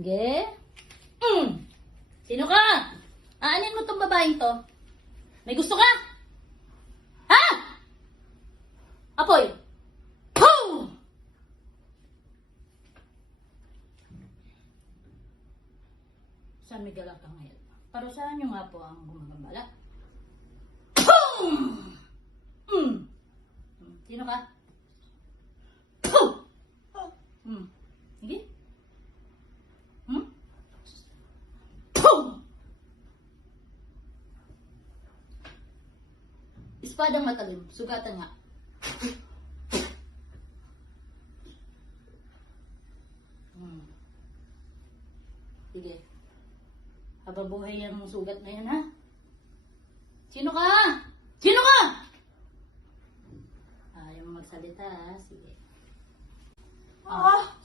Sige. Sino ka? Aanin mo tong babaeng to? May gusto ka? Ha? Apoy! Pum! Saan may galak ka ngayon? Parusahan nyo nga po ang gumagambala. Pum! Sino ka? Pum! Sige. Pum! Espadang matalim. Sugatan nga. Sige. Habang buhay ang sugat na yan, ha? Sino ka? Sino ka? Ayaw mo magsalita, ha? Sige.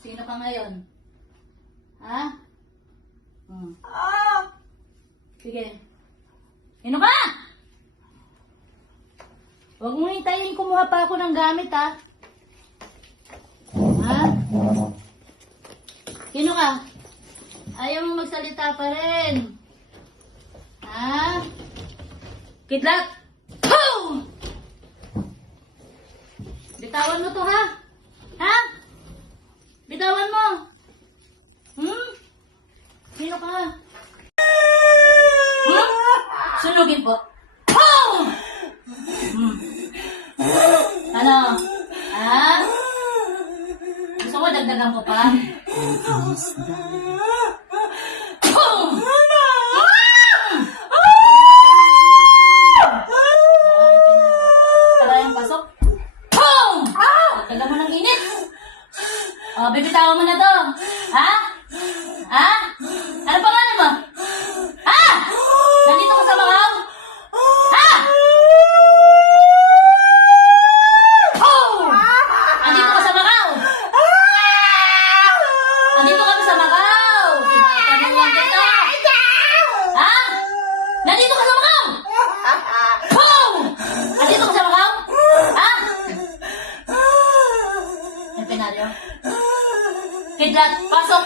Sino ka ngayon? Ha? Sige. Sino ka? Huwag mo hintayin kumuha pa ako ng gamit, ha? Ha? Sino ka? Ayaw mo magsalita pa rin. Ha? Kidlat! Boom! Bitawan mo to, ha? Ha? Bitawan mo! Sino ka? Sunugin po. Boom! Ano? Ha? Gusto mo dagdagan ko pa? Tagal mo ng init. Bibitawan mo na to. Ha? Ha? Ano pangalan mo? Ha? Nandito ka sa Macau? Ha? Nandito ka sa Macau? Nandito kami sa Macau. Sinatanong lang kita. Ha? Nandito ka sa Macau? Nandito ka sa Macau? Ha? Empenaryo? Kidlat, pasok!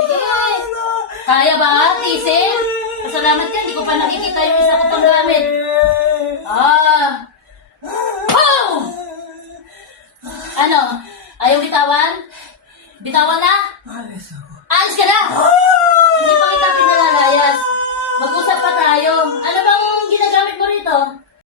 Sige. Kaya ba, tisin? Pasalamat yan, di ko pa nakikita yung isa ko pang gamit. Ano? Ayaw bitawan? Bitawan na? Alis ka na! Hindi pa kita pinalalayas. Mag-usap pa tayo. Ano bang ginagamit mo rito?